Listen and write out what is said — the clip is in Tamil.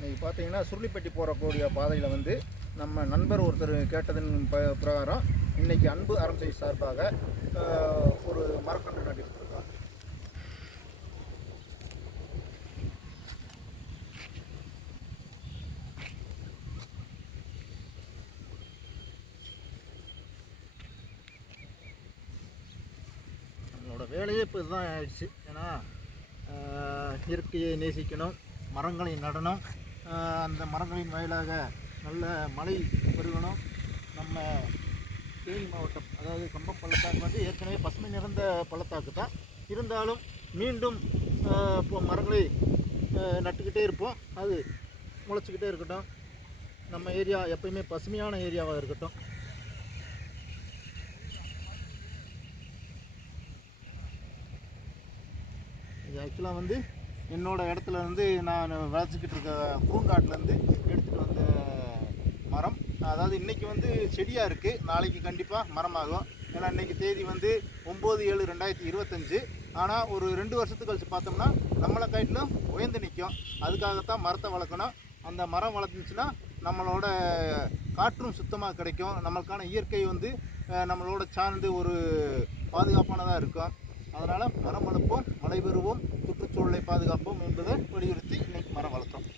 இன்றைக்கி பார்த்தீங்கன்னா சுருளிப்பட்டி போகக்கூடிய பாதையில் வந்து நம்ம நண்பர் ஒருத்தர் கேட்டதன் ப பிரகாரம் இன்னைக்கு அன்பு அறம்சை சார்பாக ஒரு மரக்கன்று நட்டிட்டு நம்மளோட வேலையே இப்போ இதுதான் ஆயிடுச்சு. ஏன்னா இயற்கையை நேசிக்கணும் மரங்களை நடணும். அந்த மரங்களின் வாயிலாக நல்ல மழை பெருகணும். நம்ம தேனி மாவட்டம் அதாவது கம்பம் பள்ளத்தாக்கு வந்து ஏற்கனவே பசுமை நிறைந்த பள்ளத்தாக்கு தான். இருந்தாலும் மீண்டும் இப்போ மரங்களை நட்டுக்கிட்டே இருப்போம். அது முளைச்சிக்கிட்டே இருக்கட்டும். நம்ம ஏரியா எப்பயுமே பசுமையான ஏரியாவாக இருக்கட்டும். இது ஆக்சுவலாக வந்து என்னோட இடத்துல வந்து நான் விளைச்சிக்கிட்டு இருக்க பூங்காட்டிலேருந்து எடுத்துகிட்டு வந்த மரம். அதாவது இன்றைக்கி வந்து செடியாக இருக்குது நாளைக்கு கண்டிப்பாக மரமாகும். ஏன்னா இன்றைக்கி தேதி வந்து ஒம்பது ஏழு ரெண்டாயிரத்தி இருபத்தஞ்சு. ஆனால் ஒரு ரெண்டு வருஷத்துக்கு கழிச்சு பார்த்தோம்னா நம்மளை கைட்டிலும் உயர்ந்து நிற்கும் அதுக்காகத்தான் மரத்தை வளர்க்கணும். அந்த மரம் வளர்ந்துச்சுன்னா நம்மளோட காற்றும் சுத்தமாக கிடைக்கும். நம்மளுக்கான இயற்கை வந்து நம்மளோட சார்ந்து ஒரு பாதுகாப்பானதாக இருக்கும். அதனால் மரம் வளர்ப்போம் மழை பெறுவோம் சுற்றுச்சூழலை பாதுகாப்போம் என்பதை வலியுறுத்தி இன்னைக்கு மரம் வளர்த்தோம்.